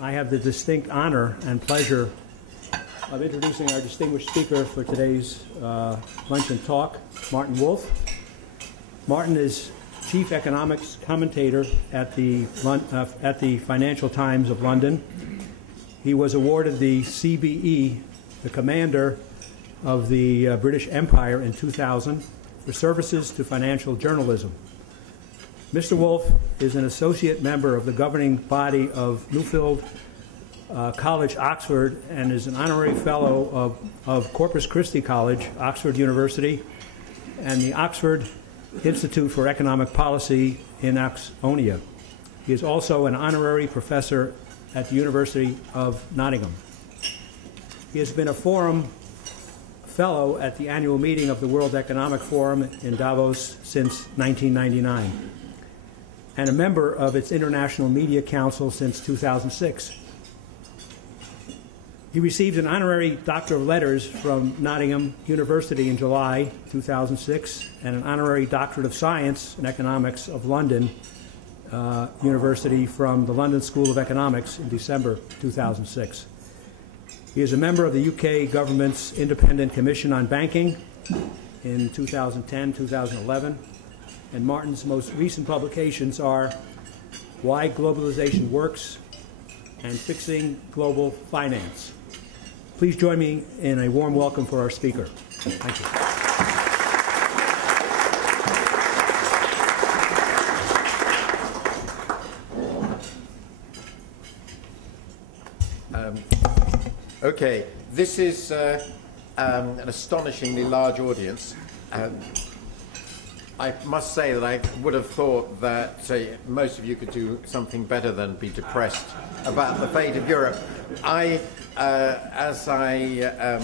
I have the distinct honor and pleasure of introducing our distinguished speaker for today's luncheon talk, Martin Wolf. Martin is Chief Economics Commentator at the Financial Times of London. He was awarded the CBE, the Commander of the British Empire in 2000, for services to financial journalism. Mr. Wolf is an associate member of the governing body of Nuffield College, Oxford, and is an honorary fellow of Corpus Christi College, Oxford University, and the Oxford Institute for Economic Policy in Oxonia. He is also an honorary professor at the University of Nottingham. He has been a Forum Fellow at the annual meeting of the World Economic Forum in Davos since 1999, and a member of its International Media Council since 2006. He received an honorary Doctor of Letters from Nottingham University in July 2006 and an honorary Doctorate of Science in Economics of London University from the London School of Economics in December 2006. He is a member of the UK government's Independent Commission on Banking in 2010-2011, and Martin's most recent publications are Why Globalization Works and Fixing Global Finance. Please join me in a warm welcome for our speaker. Thank you. Okay, this is an astonishingly large audience. I must say that I would have thought that most of you could do something better than be depressed about the fate of Europe. As I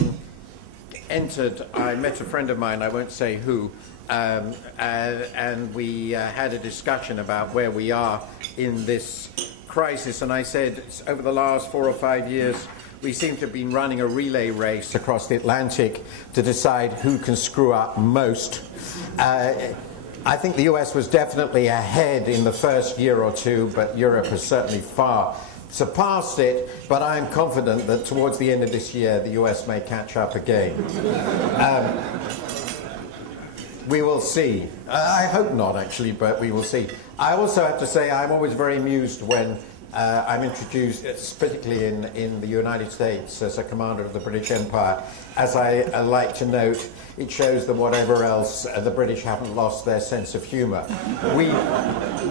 entered, I met a friend of mine, I won't say who, and we had a discussion about where we are in this crisis, and I said, over the last 4 or 5 years, we seem to have been running a relay race across the Atlantic to decide who can screw up most. I think the US was definitely ahead in the first year or two, but Europe has certainly far surpassed it, but I'm confident that towards the end of this year, the US may catch up again. We will see. I hope not, actually, but we will see. I also have to say I'm always very amused when I'm introduced, particularly in the United States, as a commander of the British Empire. As I like to note, it shows that whatever else, the British haven't lost their sense of humour.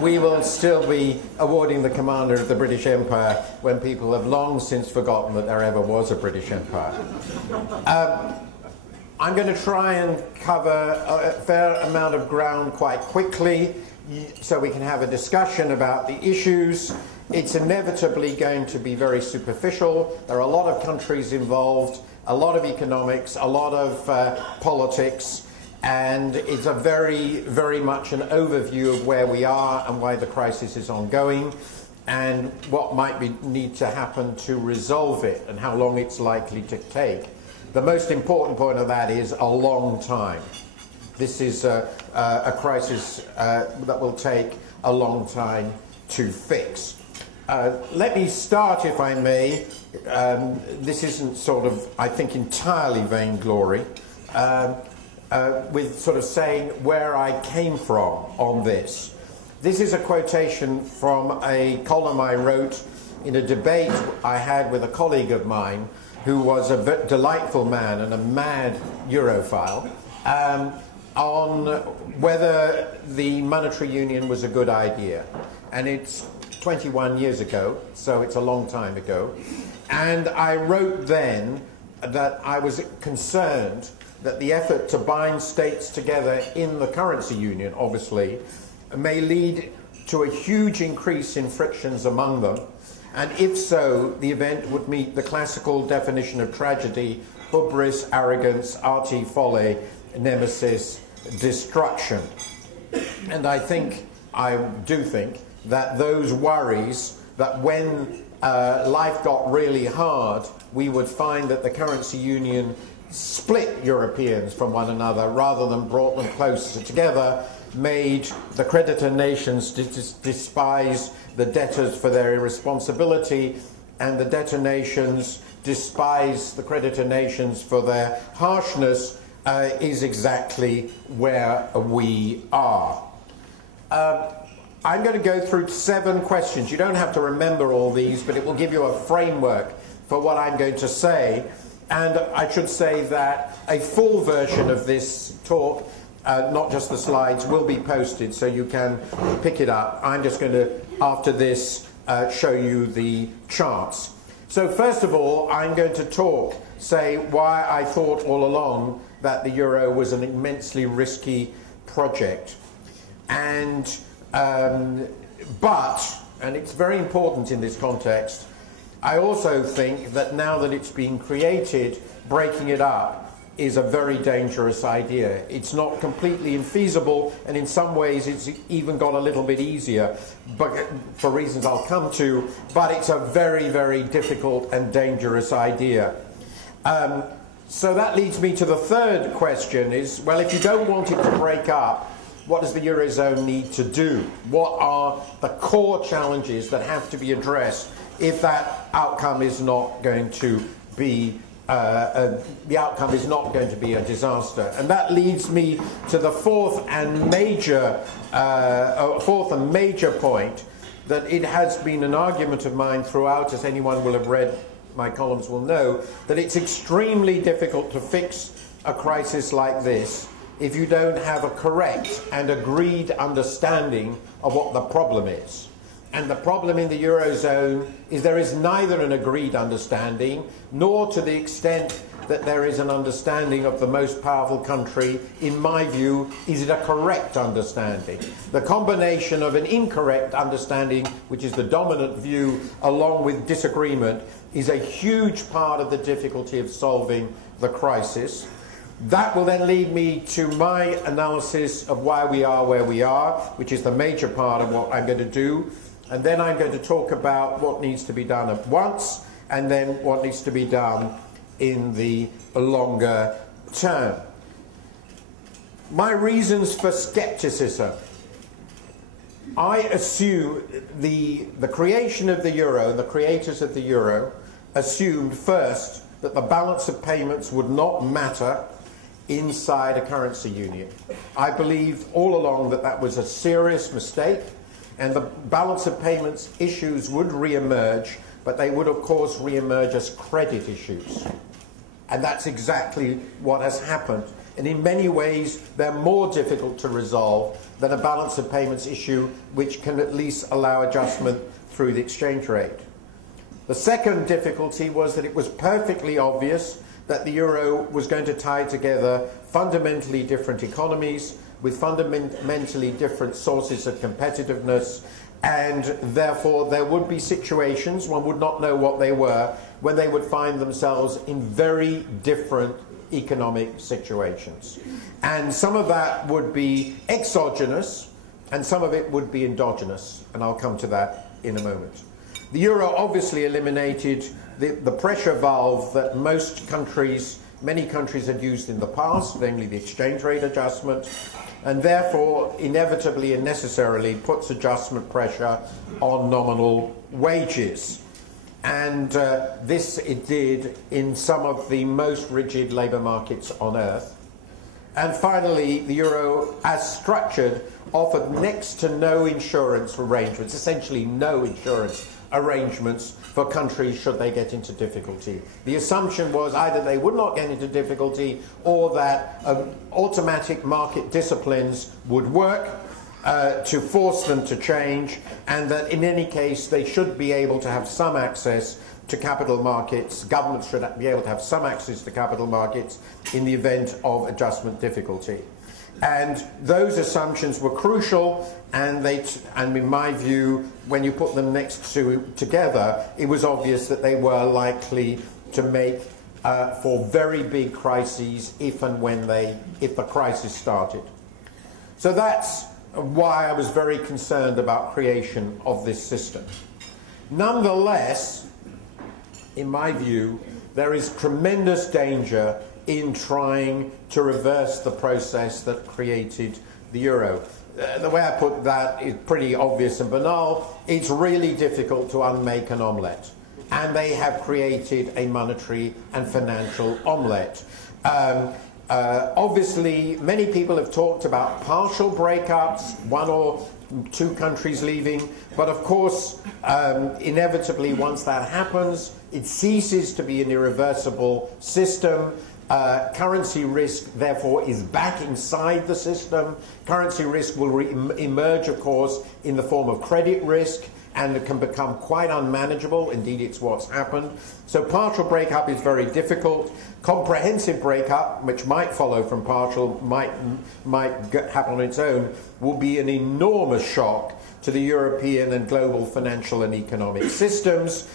We will still be awarding the commander of the British Empire when people have long since forgotten that there ever was a British Empire. I'm going to try and cover a fair amount of ground quite quickly so we can have a discussion about the issues. It's inevitably going to be very superficial. There are a lot of countries involved, a lot of economics, a lot of politics, and it's a very, very much an overview of where we are and why the crisis is ongoing and what might need to happen to resolve it and how long it's likely to take. The most important point of that is a long time. This is a crisis that will take a long time to fix. Let me start, if I may. This isn't sort of, I think, entirely vainglory, with sort of saying where I came from on this. This is a quotation from a column I wrote in a debate I had with a colleague of mine who was a delightful man and a mad Europhile, on whether the monetary union was a good idea. And it's 21 years ago, so it's a long time ago. And I wrote then that I was concerned that the effort to bind states together in the currency union, obviously, may lead to a huge increase in frictions among them. And if so, the event would meet the classical definition of tragedy: hubris, arrogance, arti folle, nemesis, destruction. And I do think, that those worries that when life got really hard, we would find that the currency union split Europeans from one another rather than brought them closer together, made the creditor nations despise the debtors for their irresponsibility, and the debtor nations despise the creditor nations for their harshness, is exactly where we are. I'm going to go through 7 questions. You don't have to remember all these, but it will give you a framework for what I'm going to say. And I should say that a full version of this talk, not just the slides, will be posted so you can pick it up. I'm just going to, after this, show you the charts. So first of all, I'm going to say why I thought all along that the euro was an immensely risky project. And but it's very important in this context, I also think that now that it's been created, breaking it up is a very dangerous idea. It's not completely infeasible, and in some ways it's even got a little bit easier, but for reasons I'll come to, but it's a very, very difficult and dangerous idea. So that leads me to the third question is, well, if you don't want it to break up, what does the Eurozone need to do? What are the core challenges that have to be addressed if that outcome is not going to be a disaster? And that leads me to the fourth and major point, that it has been an argument of mine throughout, as anyone will have read my columns will know, that it's extremely difficult to fix a crisis like this if you don't have a correct and agreed understanding of what the problem is. And the problem in the Eurozone is there is neither an agreed understanding, nor to the extent that there is an understanding of the most powerful country, in my view, is it a correct understanding. The combination of an incorrect understanding, which is the dominant view, along with disagreement, is a huge part of the difficulty of solving the crisis. That will then lead me to my analysis of why we are where we are, which is the major part of what I'm going to do. And then I'm going to talk about what needs to be done at once, and then what needs to be done in the longer term. My reasons for skepticism. I assume the creation of the euro, the creators of the euro, assumed first that the balance of payments would not matter inside a currency union. I believed all along that that was a serious mistake, and the balance of payments issues would re-emerge, but they would of course re-emerge as credit issues. And that's exactly what has happened. And in many ways, they're more difficult to resolve than a balance of payments issue, which can at least allow adjustment through the exchange rate. The second difficulty was that it was perfectly obvious that the euro was going to tie together fundamentally different economies with fundamentally different sources of competitiveness, and therefore there would be situations, one would not know what they were, when they would find themselves in very different economic situations. And some of that would be exogenous, and some of it would be endogenous, and I'll come to that in a moment. The euro obviously eliminated the pressure valve that many countries had used in the past, namely the exchange rate adjustment, and therefore inevitably and necessarily puts adjustment pressure on nominal wages. And this it did in some of the most rigid labour markets on earth. And finally, the euro, as structured, offered next to no insurance arrangements, essentially no insurance arrangements for countries should they get into difficulty. The assumption was either they would not get into difficulty, or that automatic market disciplines would work to force them to change, and that in any case they should be able to have some access to capital markets. Governments should be able to have some access to capital markets in the event of adjustment difficulty. And those assumptions were crucial, and in my view, when you put them together, it was obvious that they were likely to make for very big crises if the crisis started. So that's why I was very concerned about creation of this system. Nonetheless, in my view, there is tremendous danger in trying to reverse the process that created the euro. The way I put that is pretty obvious and banal. It's really difficult to unmake an omelette. and they have created a monetary and financial omelette. Obviously, many people have talked about partial breakups, one or two countries leaving, but of course, inevitably, once that happens, it ceases to be an irreversible system. Currency risk, therefore, is back inside the system. Currency risk will emerge, of course, in the form of credit risk, and it can become quite unmanageable. Indeed, it's what's happened. So partial breakup is very difficult. Comprehensive breakup, which might follow from partial, might happen on its own, will be an enormous shock to the European and global financial and economic systems,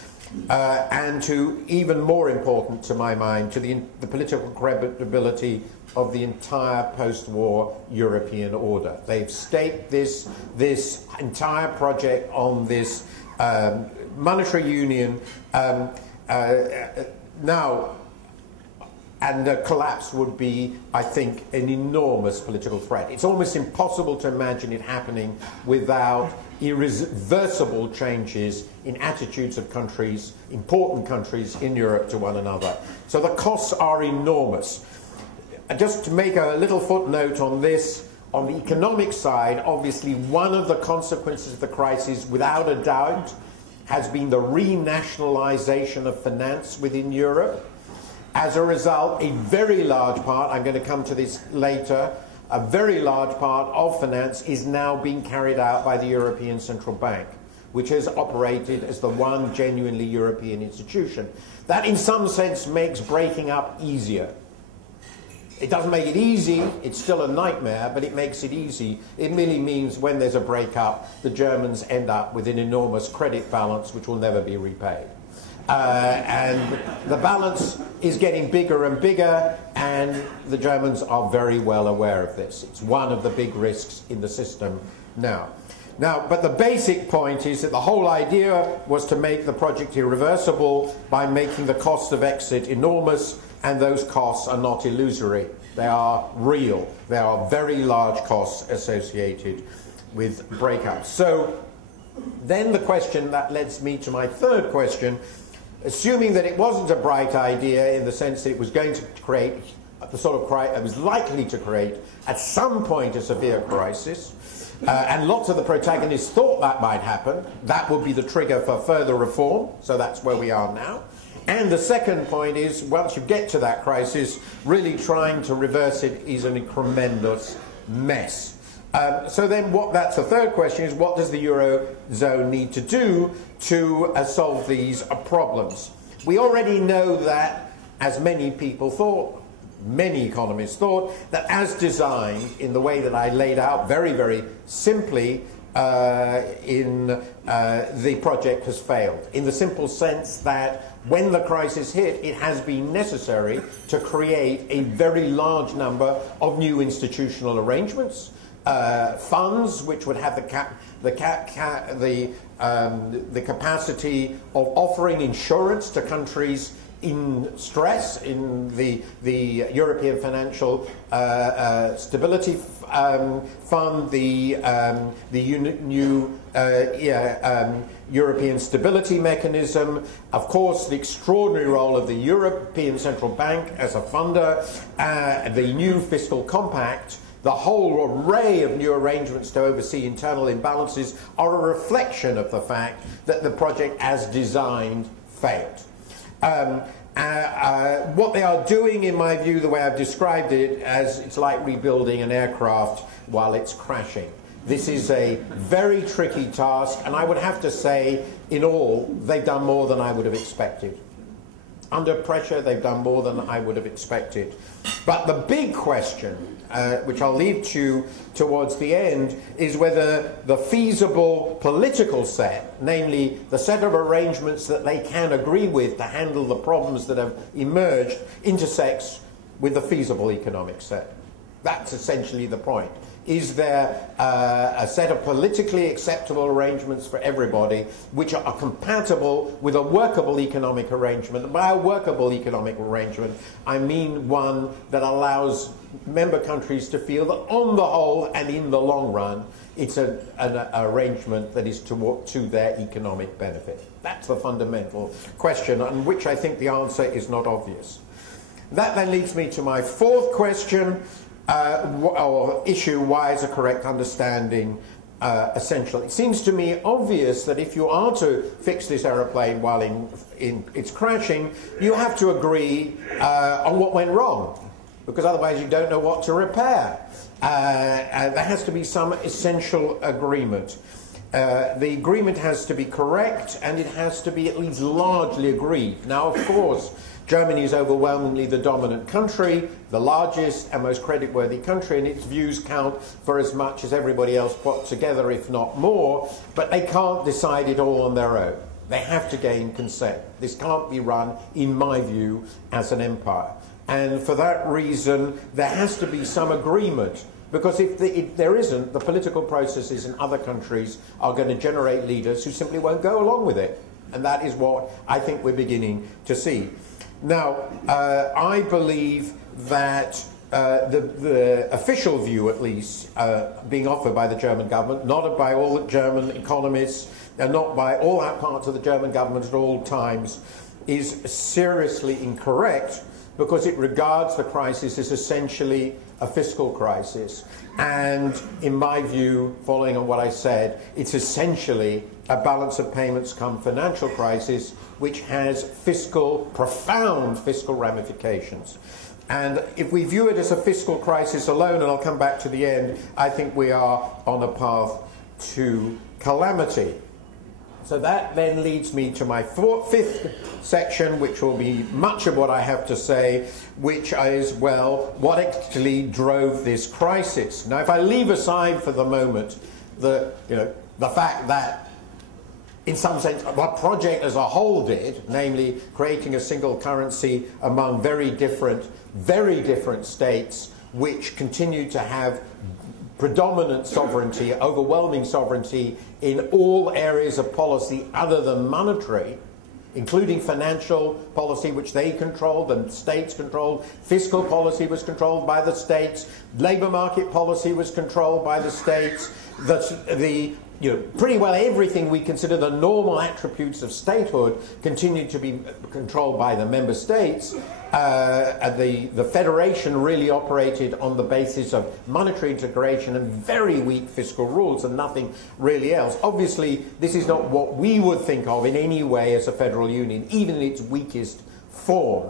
and to, even more important to my mind, to the political credibility of the entire post-war European order. They've staked this entire project on this monetary union now, and the collapse would be, I think, an enormous political threat. It's almost impossible to imagine it happening without irreversible changes in attitudes of countries, important countries in Europe, to one another. So the costs are enormous. Just to make a little footnote on this, on the economic side, obviously one of the consequences of the crisis, without a doubt, has been the renationalization of finance within Europe. As a result, a very large part, I'm going to come to this later, a very large part of finance is now being carried out by the European Central Bank, which has operated as the one genuinely European institution. That, in some sense, makes breaking up easier. It doesn't make it easy, it's still a nightmare, but it makes it easy. It merely means when there's a breakup, the Germans end up with an enormous credit balance which will never be repaid. And the balance is getting bigger and bigger, and the Germans are very well aware of this. It's one of the big risks in the system now. But the basic point is that the whole idea was to make the project irreversible by making the cost of exit enormous, and those costs are not illusory. They are real. There are very large costs associated with breakups. So then the question that leads me to my third question, assuming that it wasn't a bright idea in the sense that it was going to create the sort of crisis, it was likely to create at some point a severe crisis, and lots of the protagonists thought that might happen, that would be the trigger for further reform, so that's where we are now. And the second point is, once you get to that crisis, really trying to reverse it is a tremendous mess. So then that's the third question, is what does the Eurozone need to do to solve these problems? We already know that, as many people thought, many economists thought, that as designed in the way that I laid out very, very simply, the project has failed, in the simple sense that when the crisis hit, it has been necessary to create a very large number of new institutional arrangements, funds which would have the capacity of offering insurance to countries in stress, in the European Financial Stability Fund, the new European Stability Mechanism, of course the extraordinary role of the European Central Bank as a funder, the new fiscal compact. The whole array of new arrangements to oversee internal imbalances are a reflection of the fact that the project as designed failed. What they are doing, in my view, the way I've described it, as it's like rebuilding an aircraft while it's crashing. This is a very tricky task, and I would have to say, in all, they've done more than I would have expected. Under pressure, they've done more than I would have expected. But the big question, which I'll leave to you towards the end, is whether the feasible political set, namely the set of arrangements that they can agree with to handle the problems that have emerged, intersects with the feasible economic set. That's essentially the point. Is there a set of politically acceptable arrangements for everybody which are compatible with a workable economic arrangement? And by a workable economic arrangement, I mean one that allows member countries to feel that on the whole and in the long run, it's an arrangement that is to their economic benefit. That's the fundamental question, on which I think the answer is not obvious. That then leads me to my fourth question, or issue: why is a correct understanding essential? It seems to me obvious that if you are to fix this aeroplane while it's crashing, you have to agree on what went wrong, because otherwise you don't know what to repair. And there has to be some essential agreement. The agreement has to be correct, and it has to be at least largely agreed. Now, of course, Germany is overwhelmingly the dominant country, the largest and most creditworthy country, and its views count for as much as everybody else put together, if not more, but they can't decide it all on their own. They have to gain consent. This can't be run, in my view, as an empire. And for that reason, there has to be some agreement, because if there isn't, the political processes in other countries are going to generate leaders who simply won't go along with it. And that is what I think we're beginning to see. Now, I believe that the official view, at least, being offered by the German government, not by all the German economists, and not by all parts of the German government at all times, is seriously incorrect, because it regards the crisis as essentially a fiscal crisis. And in my view, following on what I said, it's essentially a balance of payments come financial crisis, which has profound fiscal ramifications. And if we view it as a fiscal crisis alone, and I'll come back to the end, I think we are on a path to calamity. So that then leads me to my fifth section, which will be much of what I have to say, which is, well, what actually drove this crisis. Now, if I leave aside for the moment the fact that, in some sense, what project as a whole did, namely creating a single currency among very different states, which continue to have predominant sovereignty, overwhelming sovereignty in all areas of policy other than monetary, including financial policy, which they controlled, the states controlled, fiscal policy was controlled by the states, labour market policy was controlled by the states, pretty well everything we consider the normal attributes of statehood continued to be controlled by the member states. The federation really operated on the basis of monetary integration and very weak fiscal rules and nothing really else. Obviously, this is not what we would think of in any way as a federal union, even in its weakest form.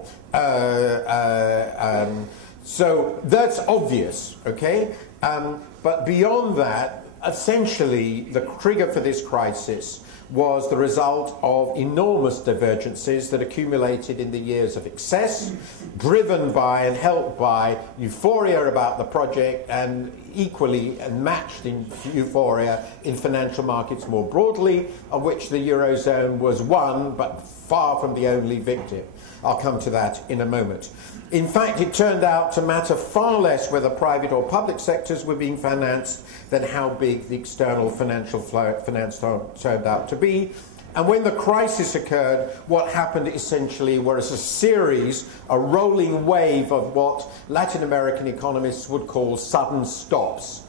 So that's obvious, okay? But beyond that, essentially, the trigger for this crisis was the result of enormous divergences that accumulated in the years of excess, driven by and helped by euphoria about the project, and equally matched in euphoria in financial markets more broadly, of which the Eurozone was one, but far from the only victim. I'll come to that in a moment. In fact, it turned out to matter far less whether private or public sectors were being financed than how big the external financial finance turned out to be. And when the crisis occurred, what happened essentially was a rolling wave of what Latin American economists would call sudden stops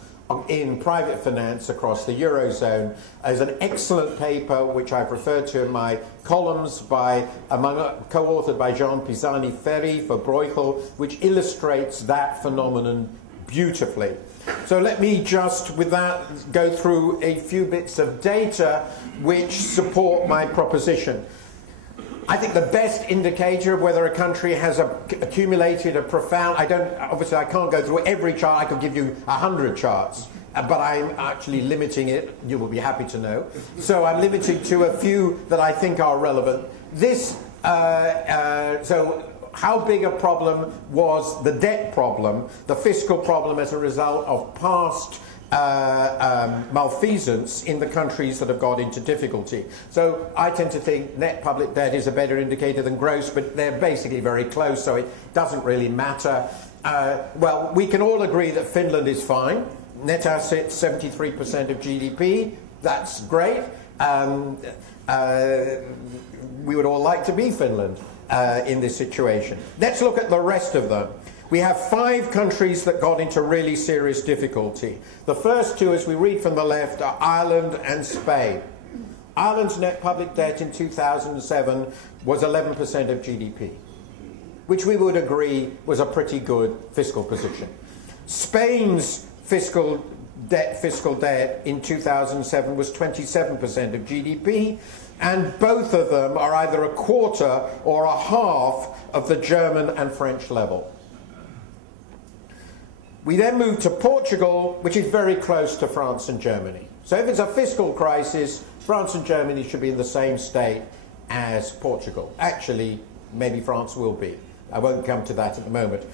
in private finance across the Eurozone. As an excellent paper, which I've referred to in my columns, co-authored by Jean Pisani-Ferry for Bruegel, which illustrates that phenomenon beautifully. So let me just, with that, go through a few bits of data which support my proposition. I think the best indicator of whether a country has accumulated a profound... obviously I can't go through every chart. I could give you 100 charts, but I'm actually limiting it. You will be happy to know. So I'm limiting to a few that I think are relevant. So how big a problem was the debt problem, the fiscal problem as a result of past malfeasance in the countries that have got into difficulty? So I tend to think net public debt is a better indicator than gross, but they're basically very close, so it doesn't really matter. Well, we can all agree that Finland is fine. Net assets, 73% of GDP. That's great. We would all like to be Finland in this situation. Let's look at the rest of them. We have 5 countries that got into really serious difficulty. The first 2, as we read from the left, are Ireland and Spain. Ireland's net public debt in 2007 was 11% of GDP, which we would agree was a pretty good fiscal position. Spain's fiscal debt in 2007 was 27% of GDP, and both of them are either a quarter or a half of the German and French level. We then move to Portugal, which is very close to France and Germany. So if it's a fiscal crisis, France and Germany should be in the same state as Portugal. Actually, maybe France will be. I won't come to that at the moment.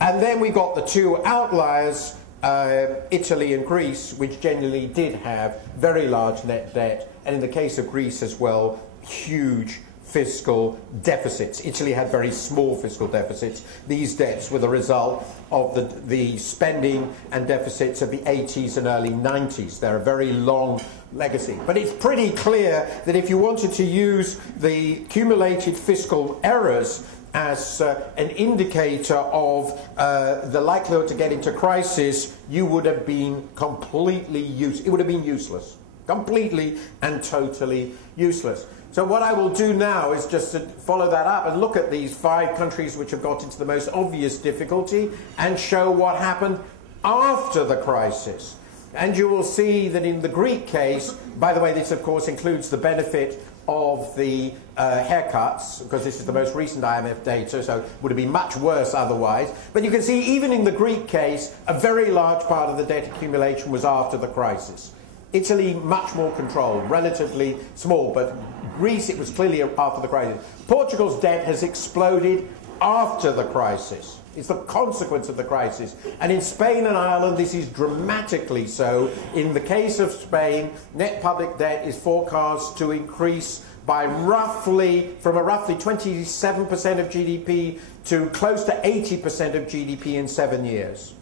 And then we got the two outliers, Italy and Greece, which generally did have very large net debt, and in the case of Greece as well, huge fiscal deficits. Italy had very small fiscal deficits. These debts were the result of the spending and deficits of the 80s and early 90s. They're a very long legacy. But it's pretty clear that if you wanted to use the cumulated fiscal errors as an indicator of the likelihood to get into crisis, you would have been completely useless. It would have been useless. Completely and totally useless. So what I will do now is just to follow that up and look at these 5 countries which have got into the most obvious difficulty and show what happened after the crisis. And you will see that in the Greek case, by the way, this of course includes the benefit of the haircuts, because this is the most recent IMF data, so it would have been much worse otherwise. But you can see even in the Greek case, a very large part of the debt accumulation was after the crisis. Italy, much more controlled, relatively small, but Greece, it was clearly after the crisis. Portugal's debt has exploded after the crisis. It's the consequence of the crisis. And in Spain and Ireland, this is dramatically so. In the case of Spain, net public debt is forecast to increase by from a roughly 27% of GDP to close to 80% of GDP in 7 years.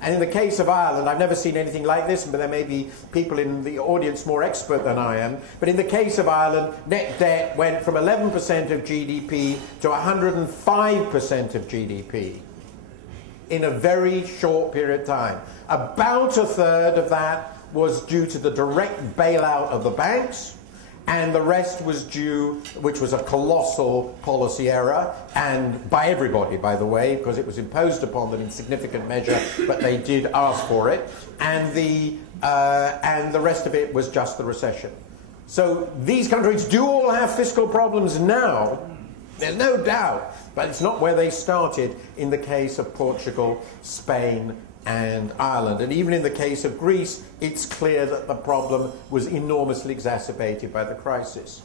And in the case of Ireland, I've never seen anything like this, but there may be people in the audience more expert than I am. But in the case of Ireland, net debt went from 11% of GDP to 105% of GDP in a very short period of time. About a third of that was due to the direct bailout of the banks, and the rest was due, which was a colossal policy error, and by everybody, by the way, because it was imposed upon them in significant measure, but they did ask for it, and the rest of it was just the recession. So these countries do all have fiscal problems now, there's no doubt, but it's not where they started in the case of Portugal, Spain, and Ireland. And even in the case of Greece, it's clear that the problem was enormously exacerbated by the crisis.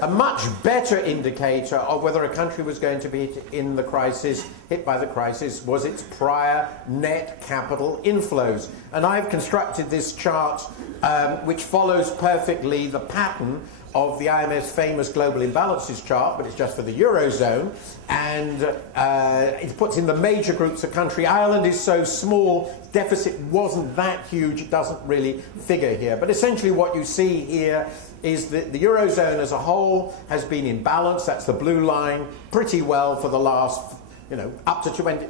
A much better indicator of whether a country was going to be hit by the crisis, was its prior net capital inflows. And I've constructed this chart which follows perfectly the pattern of the IMF's famous global imbalances chart, but it's just for the Eurozone, and it puts in the major groups of country. Ireland is so small, deficit wasn't that huge, it doesn't really figure here. But essentially what you see here is that the Eurozone as a whole has been in balance, that's the blue line, pretty well for the last, up to 20,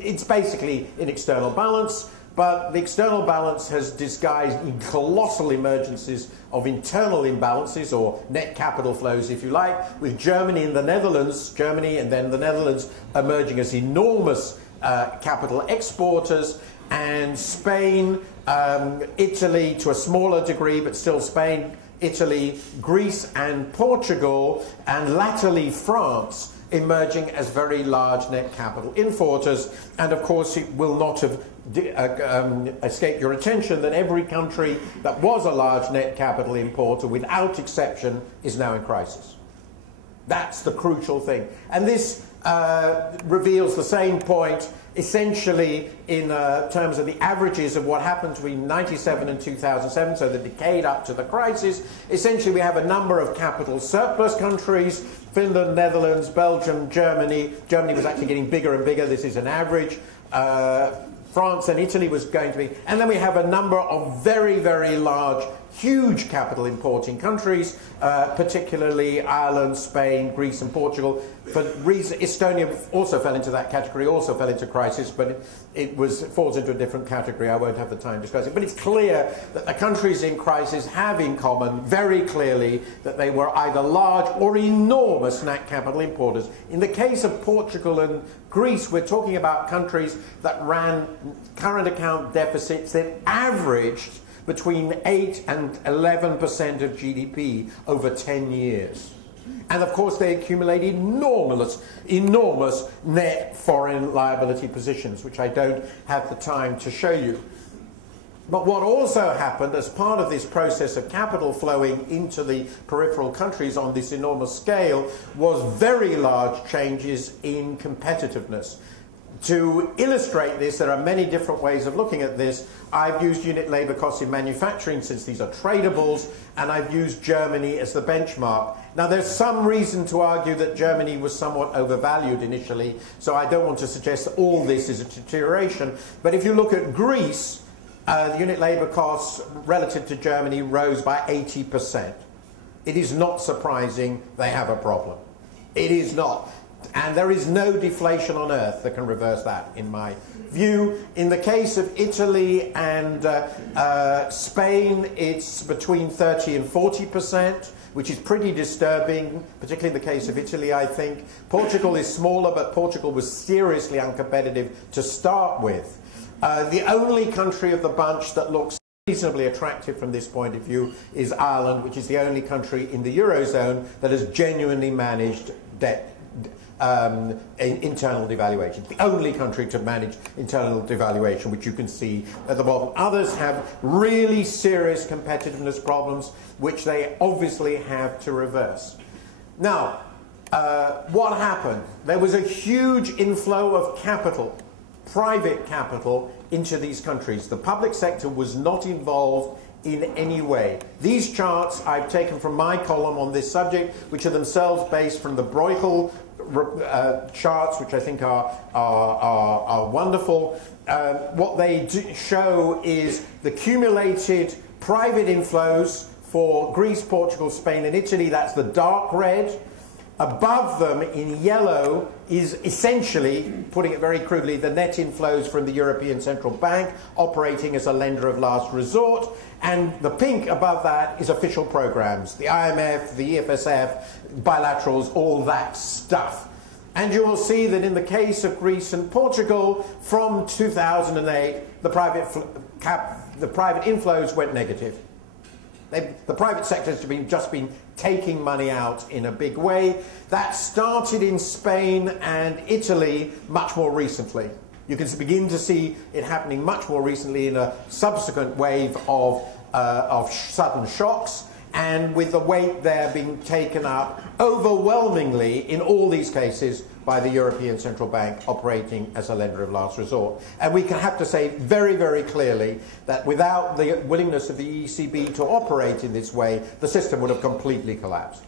it's basically in external balance. But the external balance has disguised in colossal emergencies of internal imbalances, or net capital flows, if you like, with Germany and the Netherlands, emerging as enormous capital exporters, and Spain, Italy to a smaller degree, but still Spain, Italy, Greece and Portugal, and latterly France, emerging as very large net capital importers. And of course it will not have escaped your attention that every country that was a large net capital importer, without exception, is now in crisis. That's the crucial thing. And this reveals the same point essentially in terms of the averages of what happened between 1997 and 2007, so the decade up to the crisis. Essentially we have a number of capital surplus countries: Finland, Netherlands, Belgium, Germany. Germany was actually getting bigger and bigger, this is an average. France and Italy was going to be, and then we have a number of very, very large huge capital importing countries, particularly Ireland, Spain, Greece and Portugal. For reason, Estonia also fell into that category, also fell into crisis, but it falls into a different category. I won't have the time to discuss it. But it's clear that the countries in crisis have in common very clearly that they were either large or enormous net capital importers. In the case of Portugal and Greece, we're talking about countries that ran current account deficits that averaged between 8 and 11% of GDP over 10 years. And of course they accumulated enormous net foreign liability positions, which I don't have the time to show you. But what also happened as part of this process of capital flowing into the peripheral countries on this enormous scale was very large changes in competitiveness. To illustrate this, there are many different ways of looking at this. I've used unit labour costs in manufacturing since these are tradables, and I've used Germany as the benchmark. Now, there's some reason to argue that Germany was somewhat overvalued initially, so I don't want to suggest that all this is a deterioration. But if you look at Greece, the unit labour costs relative to Germany rose by 80%. It is not surprising they have a problem. It is not. And there is no deflation on earth that can reverse that, in my view. In the case of Italy and Spain, it's between 30 and 40%, which is pretty disturbing, particularly in the case of Italy, I think. Portugal is smaller, but Portugal was seriously uncompetitive to start with. The only country of the bunch that looks reasonably attractive from this point of view is Ireland, which is the only country in the Eurozone that has genuinely managed internal devaluation. The only country to manage internal devaluation, which you can see at the bottom. Others have really serious competitiveness problems, which they obviously have to reverse. Now, what happened? There was a huge inflow of capital, private capital, into these countries. The public sector was not involved in any way. These charts I've taken from my column on this subject, which are themselves based from the Bruegel charts, which I think are wonderful. What they show is the cumulated private inflows for Greece, Portugal, Spain and Italy. That's the dark red. Above them in yellow is essentially, putting it very crudely, the net inflows from the European Central Bank operating as a lender of last resort. And the pink above that is official programs, the IMF, the EFSF, bilaterals, all that stuff. And you will see that in the case of Greece and Portugal, from 2008, the private inflows went negative. The private sector has just been taking money out in a big way. That started in Spain and Italy much more recently. You can begin to see it happening much more recently in a subsequent wave of sudden shocks, and with the weight there being taken up overwhelmingly in all these cases by the European Central Bank operating as a lender of last resort. And we can have to say very, very clearly that without the willingness of the ECB to operate in this way, the system would have completely collapsed.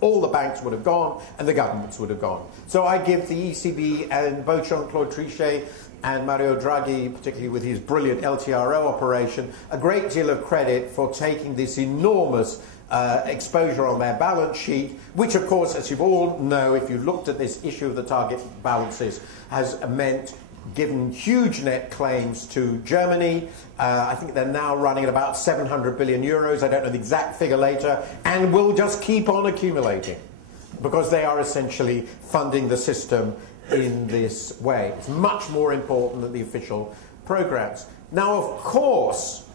All the banks would have gone and the governments would have gone. So I give the ECB and both Jean-Claude Trichet and Mario Draghi, particularly with his brilliant LTRO operation, a great deal of credit for taking this enormous exposure on their balance sheet, which of course, as you all know, if you looked at this issue of the target balances, has meant given huge net claims to Germany. I think they're now running at about 700 billion euros. I don't know the exact figure later, and will just keep on accumulating because they are essentially funding the system in this way. It's much more important than the official programs. Now, of course,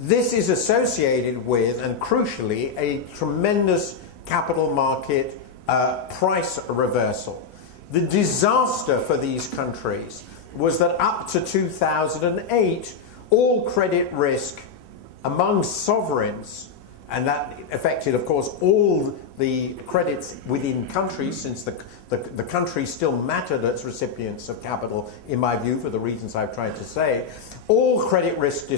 this is associated with, and crucially, a tremendous capital market price reversal. The disaster for these countries was that up to 2008, all credit risk among sovereigns, and that affected, of course, all the credits within countries, since the countries still mattered as recipients of capital, in my view, for the reasons I've tried to say, all credit risk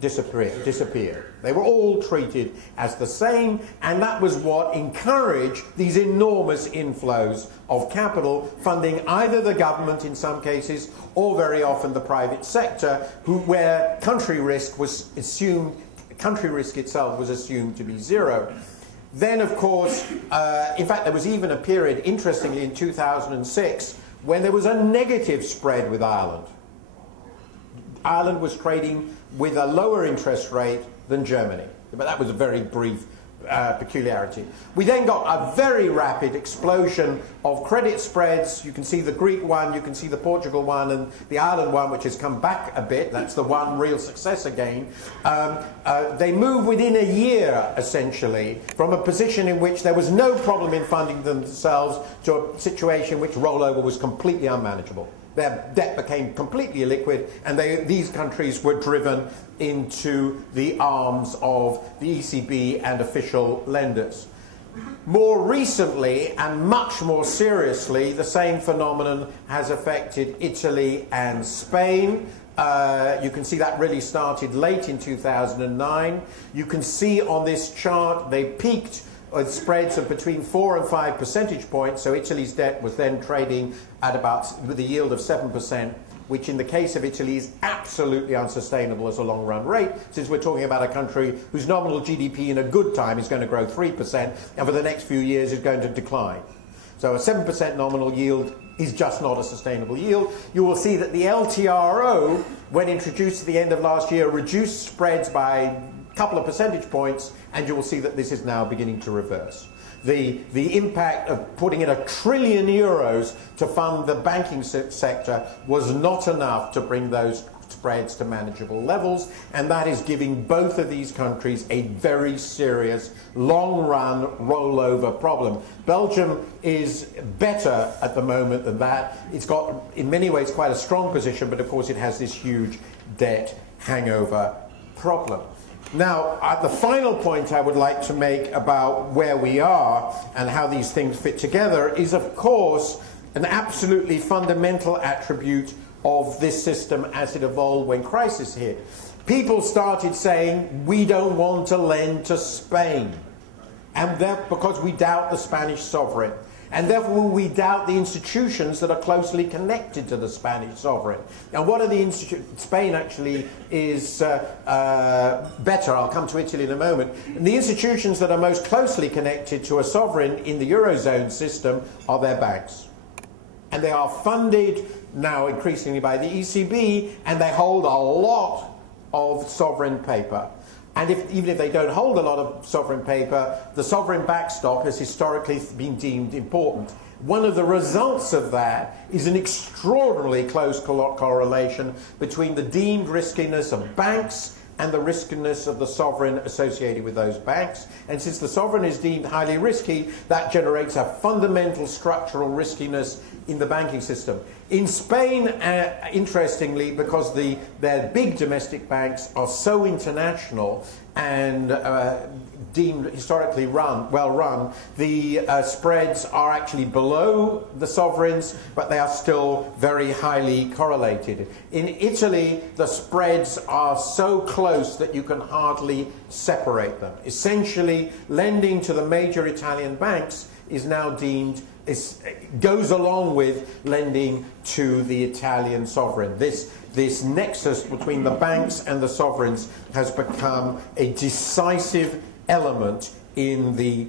disappeared. They were all treated as the same, and that was what encouraged these enormous inflows of capital, funding either the government in some cases, or very often the private sector, where country risk was assumed country risk itself was assumed to be zero. Then, of course, in fact, there was even a period, interestingly, in 2006, when there was a negative spread with Ireland. Ireland was trading with a lower interest rate than Germany, but that was a very brief peculiarity. We then got a very rapid explosion of credit spreads. You can see the Greek one, you can see the Portugal one, and the Ireland one, which has come back a bit. That's the one real success again. They moved within a year, essentially, from a position in which there was no problem in funding themselves to a situation in which rollover was completely unmanageable. Their debt became completely illiquid, and these countries were driven into the arms of the ECB and official lenders. More recently, and much more seriously, the same phenomenon has affected Italy and Spain. You can see that really started late in 2009. You can see on this chart they peaked with spreads of between 4 and 5 percentage points. So Italy's debt was then trading at about with a yield of 7%, which in the case of Italy is absolutely unsustainable as a long-run rate, since we're talking about a country whose nominal GDP in a good time is going to grow 3%, and for the next few years is going to decline. So a 7% nominal yield is just not a sustainable yield. You will see that the LTRO, when introduced at the end of last year, reduced spreads by a couple of percentage points, and you will see that this is now beginning to reverse. The impact of putting in €1 trillion to fund the banking sector was not enough to bring those spreads to manageable levels, and that is giving both of these countries a very serious long-run rollover problem. Belgium is better at the moment than that. It's got, in many ways, quite a strong position, but of course it has this huge debt hangover problem. Now, the final point I would like to make about where we are and how these things fit together is, of course, an absolutely fundamental attribute of this system as it evolved when crisis hit. People started saying, we don't want to lend to Spain, and that because we doubt the Spanish sovereign. And therefore we doubt the institutions that are closely connected to the Spanish sovereign. And what are the institutions? Spain actually is better. I'll come to Italy in a moment. And the institutions that are most closely connected to a sovereign in the Eurozone system are their banks. And they are funded now increasingly by the ECB, and they hold a lot of sovereign paper. And even if they don't hold a lot of sovereign paper, the sovereign backstop has historically been deemed important. One of the results of that is an extraordinarily close correlation between the deemed riskiness of banks and the riskiness of the sovereign associated with those banks. And since the sovereign is deemed highly risky, that generates a fundamental structural riskiness in the banking system. In Spain, interestingly, because their big domestic banks are so international and deemed historically well run, the spreads are actually below the sovereigns, but they are still very highly correlated. In Italy, the spreads are so close that you can hardly separate them. Essentially, lending to the major Italian banks is now deemed goes along with lending to the Italian sovereign. This nexus between the banks and the sovereigns has become a decisive element in the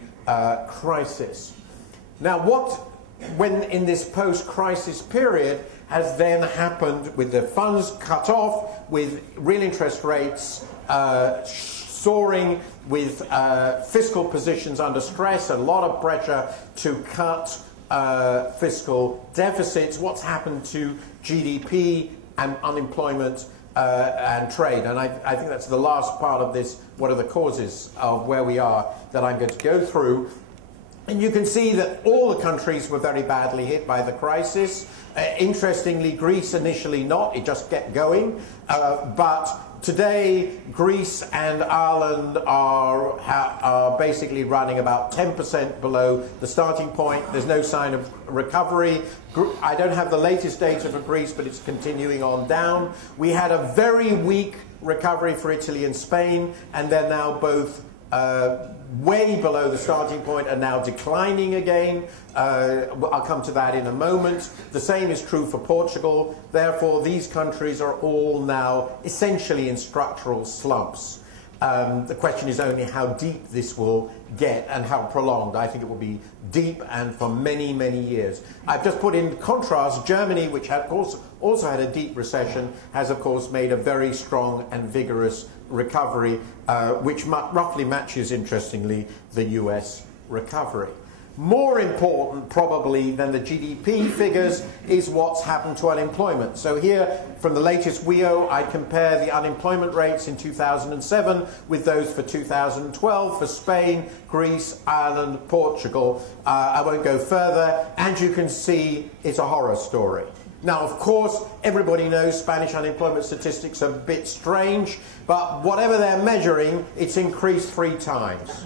crisis. Now, when in this post-crisis period has then happened with the funds cut off, with real interest rates soaring, with fiscal positions under stress, a lot of pressure to cut fiscal deficits, what's happened to GDP and unemployment and trade? And I think that's the last part of this, what are the causes of where we are, that I'm going to go through. And you can see that all the countries were very badly hit by the crisis. Interestingly, Greece initially not, it just kept going. But today, Greece and Ireland are basically running about 10% below the starting point. There's no sign of recovery. I don't have the latest data for Greece, but it's continuing on down. We had a very weak recovery for Italy and Spain, and they're now both way below the starting point and now declining again. I'll come to that in a moment. The same is true for Portugal. Therefore, these countries are all now essentially in structural slumps. The question is only how deep this will get and how prolonged. I think it will be deep and for many, many years. I've just put in contrast Germany, which of course also had a deep recession, has of course made a very strong and vigorous recovery, which roughly matches, interestingly, the US recovery. More important, probably, than the GDP figures is what's happened to unemployment. So here, from the latest WEO, I compare the unemployment rates in 2007 with those for 2012 for Spain, Greece, Ireland, Portugal. I won't go further, and you can see it's a horror story. Now, of course, everybody knows Spanish unemployment statistics are a bit strange, but whatever they're measuring, it's increased 3 times.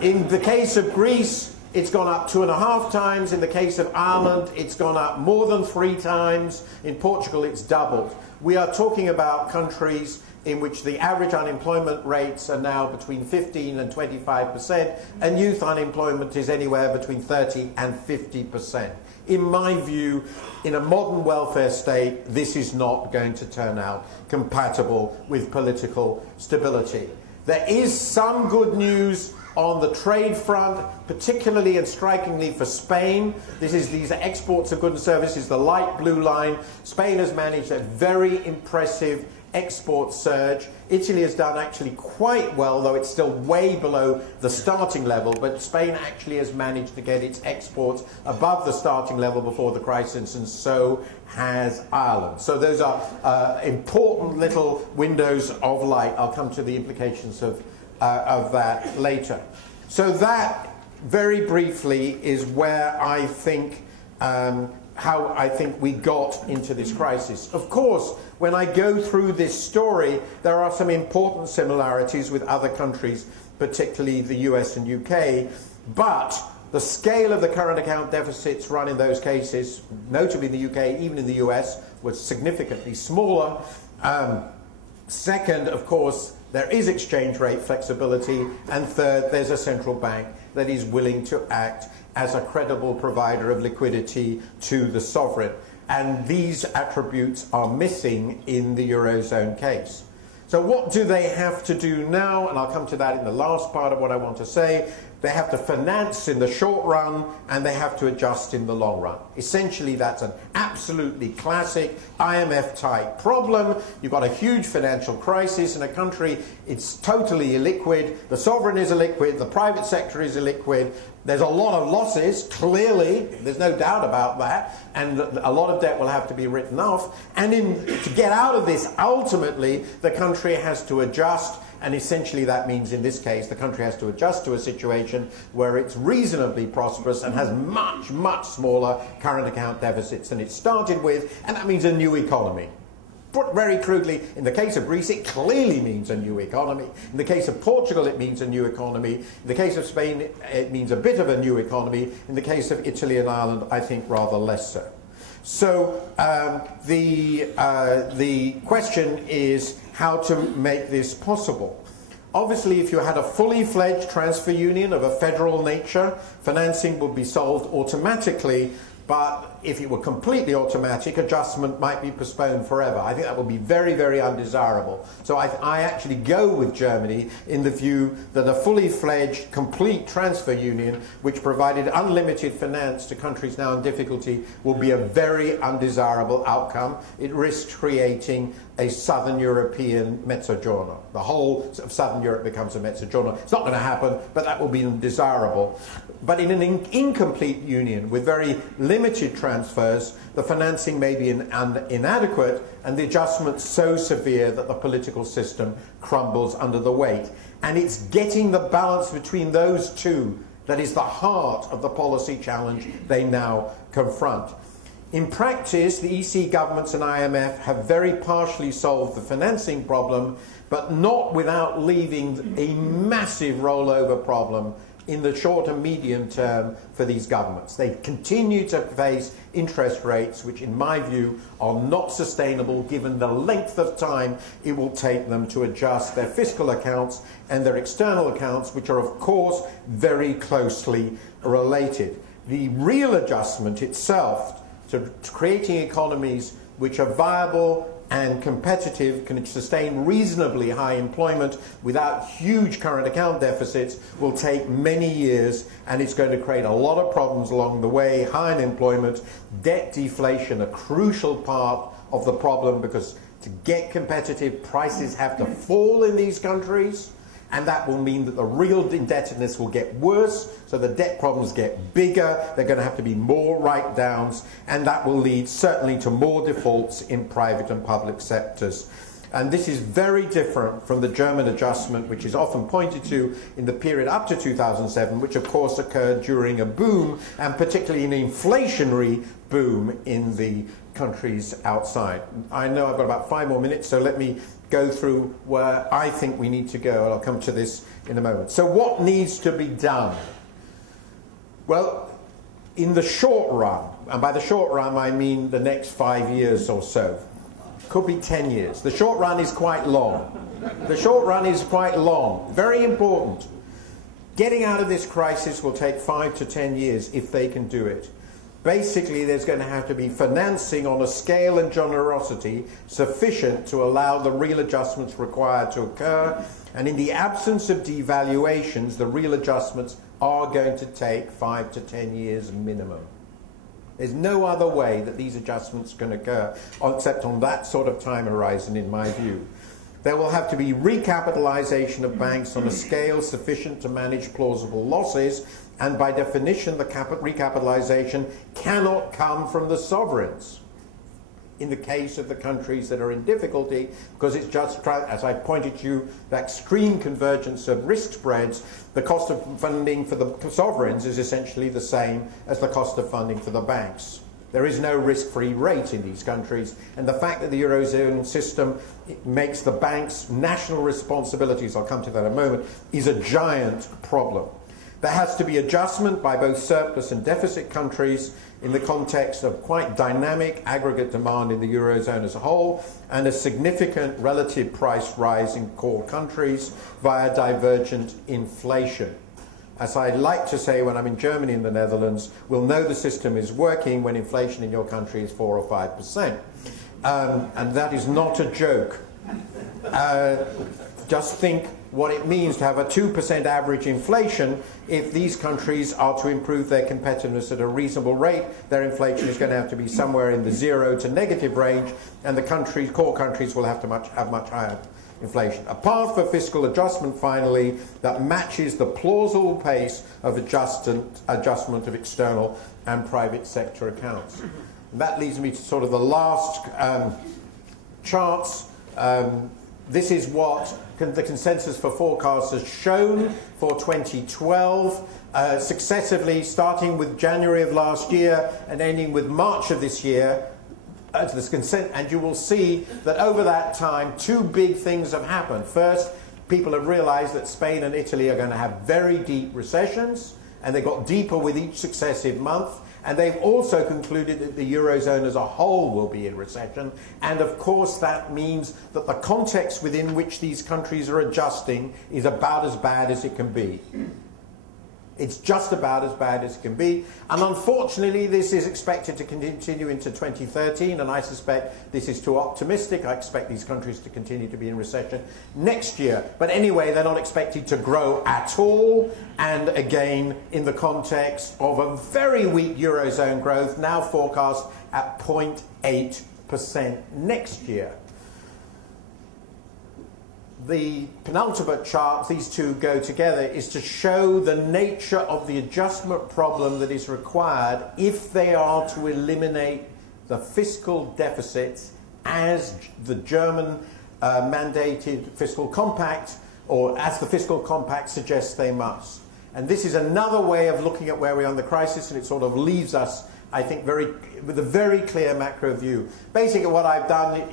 In the case of Greece, it's gone up 2.5 times. In the case of Ireland, it's gone up more than 3 times. In Portugal, it's doubled. We are talking about countries in which the average unemployment rates are now between 15 and 25%, and youth unemployment is anywhere between 30 and 50%. In my view, in a modern welfare state, this is not going to turn out compatible with political stability. There is some good news on the trade front, particularly and strikingly for Spain. These are exports of goods and services, the light blue line. Spain has managed a very impressive export surge. Italy has done actually quite well, though it's still way below the starting level, but Spain actually has managed to get its exports above the starting level before the crisis, and so has Ireland. So those are important little windows of light. I'll come to the implications of that later. So that, very briefly, is where I think, how I think we got into this crisis. Of course, when I go through this story, there are some important similarities with other countries, particularly the US and UK, but the scale of the current account deficits run in those cases, notably in the UK, even in the US, was significantly smaller. Second, of course, there is exchange rate flexibility, and third, there's a central bank that is willing to act as a credible provider of liquidity to the sovereign. And these attributes are missing in the Eurozone case. So what do they have to do now? And I'll come to that in the last part of what I want to say. They have to finance in the short run, and they have to adjust in the long run. Essentially, that's an absolutely classic IMF-type problem. You've got a huge financial crisis in a country. It's totally illiquid. The sovereign is illiquid. The private sector is illiquid. There's a lot of losses, clearly. There's no doubt about that. And a lot of debt will have to be written off. And to get out of this, ultimately, the country has to adjust. And essentially that means, in this case, the country has to adjust to a situation where it's reasonably prosperous and has much, much smaller current account deficits than it started with, and that means a new economy. Put very crudely, in the case of Greece, it clearly means a new economy. In the case of Portugal, it means a new economy. In the case of Spain, it means a bit of a new economy. In the case of Italy and Ireland, I think rather less so. So the question is how to make this possible. Obviously, if you had a fully fledged transfer union of a federal nature, financing would be solved automatically, but if it were completely automatic, adjustment might be postponed forever. I think that would be very, very undesirable. So I actually go with Germany in the view that a fully fledged, complete transfer union, which provided unlimited finance to countries now in difficulty, will be a very undesirable outcome. It risks creating a Southern European mezzogiorno. The whole of Southern Europe becomes a mezzogiorno. It's not going to happen, but that will be undesirable. But in an incomplete union with very limited transfers, the financing may be inadequate and the adjustment so severe that the political system crumbles under the weight. And it's getting the balance between those two that is the heart of the policy challenge they now confront. In practice, the EC governments and IMF have very partially solved the financing problem, but not without leaving a massive rollover problem in the short and medium term for these governments. They continue to face interest rates which, in my view, are not sustainable given the length of time it will take them to adjust their fiscal accounts and their external accounts, which are, of course, very closely related. The real adjustment itself to creating economies which are viable, and competitive, can sustain reasonably high employment without huge current account deficits will take many years, and it's going to create a lot of problems along the way. High unemployment, debt deflation, a crucial part of the problem, because to get competitive, prices have to fall in these countries, and that will mean that the real indebtedness will get worse, so the debt problems get bigger, there are going to have to be more write-downs, and that will lead certainly to more defaults in private and public sectors. And this is very different from the German adjustment, which is often pointed to in the period up to 2007, which of course occurred during a boom, and particularly an inflationary boom in the countries outside. I know I've got about 5 more minutes, so let me go through where I think we need to go, and I'll come to this in a moment. So what needs to be done? Well, in the short run, and by the short run I mean the next 5 years or so, could be 10 years. The short run is quite long. The short run is quite long. Very important. Getting out of this crisis will take 5 to 10 years if they can do it. Basically, there's going to have to be financing on a scale and generosity sufficient to allow the real adjustments required to occur. And in the absence of devaluations, the real adjustments are going to take 5 to 10 years minimum. There's no other way that these adjustments can occur except on that sort of time horizon, in my view. There will have to be recapitalization of banks on a scale sufficient to manage plausible losses, and by definition the recapitalization cannot come from the sovereigns in the case of the countries that are in difficulty, because it's just, as I pointed to you, the extreme convergence of risk spreads. The cost of funding for the sovereigns is essentially the same as the cost of funding for the banks. There is no risk-free rate in these countries, and the fact that the Eurozone system makes the banks' national responsibilities, I'll come to that in a moment, is a giant problem. There has to be adjustment by both surplus and deficit countries in the context of quite dynamic aggregate demand in the Eurozone as a whole, and a significant relative price rise in core countries via divergent inflation. As I like to say when I'm in Germany and the Netherlands, we'll know the system is working when inflation in your country is 4 or 5%. And that is not a joke. Just think what it means to have a 2% average inflation. If these countries are to improve their competitiveness at a reasonable rate, their inflation is going to have to be somewhere in the 0 to negative range, and the core countries will have to have much higher inflation. A path for fiscal adjustment, finally, that matches the plausible pace of adjustment of external and private sector accounts. And that leads me to sort of the last charts. This is what the consensus for forecasts has shown for 2012, successively starting with January of last year and ending with March of this year. And you will see that over that time, 2 big things have happened. First, people have realized that Spain and Italy are going to have very deep recessions, and they got deeper with each successive month. And they've also concluded that the Eurozone as a whole will be in recession. And of course, that means that the context within which these countries are adjusting is about as bad as it can be. It's just about as bad as it can be. And unfortunately, this is expected to continue into 2013, and I suspect this is too optimistic. I expect these countries to continue to be in recession next year. But anyway, they're not expected to grow at all. And again, in the context of a very weak Eurozone growth, now forecast at 0.8% next year. The penultimate chart, these two go together, is to show the nature of the adjustment problem that is required if they are to eliminate the fiscal deficits as the German mandated fiscal compact, or as the fiscal compact suggests they must. And this is another way of looking at where we are in the crisis, and it sort of leaves us, I think, with a very clear macro view. Basically, what I've done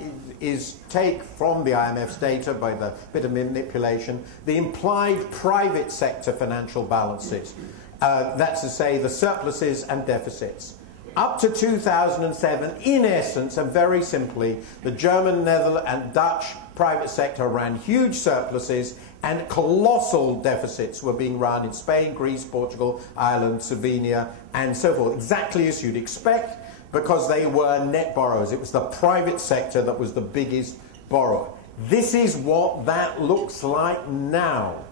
is take from the IMF's data, by the bit of manipulation, the implied private sector financial balances. That's to say, the surpluses and deficits. Up to 2007, in essence, and very simply, the German, Netherlands, and Dutch private sector ran huge surpluses, and colossal deficits were being run in Spain, Greece, Portugal, Ireland, Slovenia, and so forth, exactly as you'd expect. because they were net borrowers. It was the private sector that was the biggest borrower. This is what that looks like now.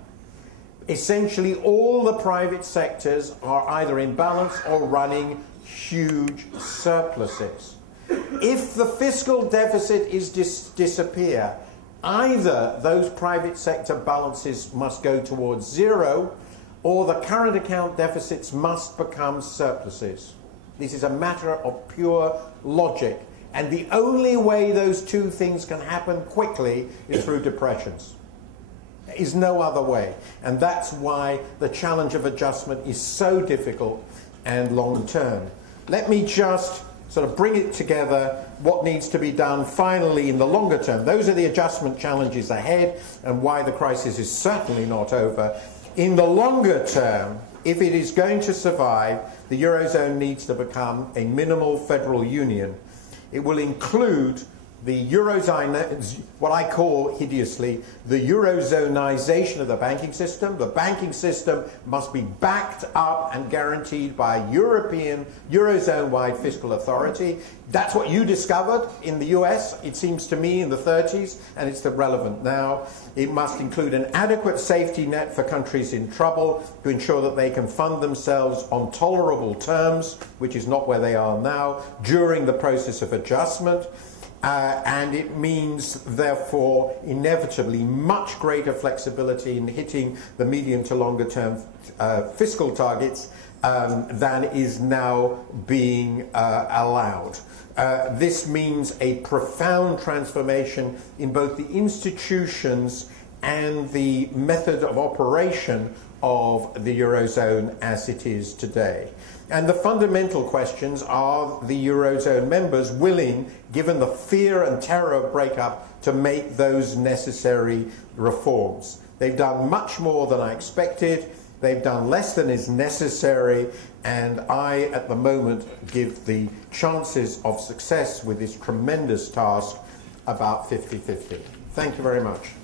Essentially, all the private sectors are either in balance or running huge surpluses. If the fiscal deficit is disappear, either those private sector balances must go towards zero, or the current account deficits must become surpluses. This is a matter of pure logic. And the only way those two things can happen quickly is through depressions. There is no other way. And that's why the challenge of adjustment is so difficult and long term. Let me just sort of bring it together, what needs to be done finally in the longer term. Those are the adjustment challenges ahead and why the crisis is certainly not over. In the longer term, if it is going to survive, the Eurozone needs to become a minimal federal union. It will include the Eurozone, what I call hideously, the Eurozonization of the banking system. The banking system must be backed up and guaranteed by a European, Eurozone-wide fiscal authority. That's what you discovered in the US, it seems to me, in the 30s, and it's relevant now. It must include an adequate safety net for countries in trouble to ensure that they can fund themselves on tolerable terms, which is not where they are now, during the process of adjustment. And it means, therefore, inevitably much greater flexibility in hitting the medium to longer term fiscal targets than is now being allowed. This means a profound transformation in both the institutions and the method of operation of the Eurozone as it is today. And the fundamental questions are the Eurozone members willing, given the fear and terror of breakup, to make those necessary reforms. They've done much more than I expected. They've done less than is necessary. And I, at the moment, give the chances of success with this tremendous task about 50-50. Thank you very much.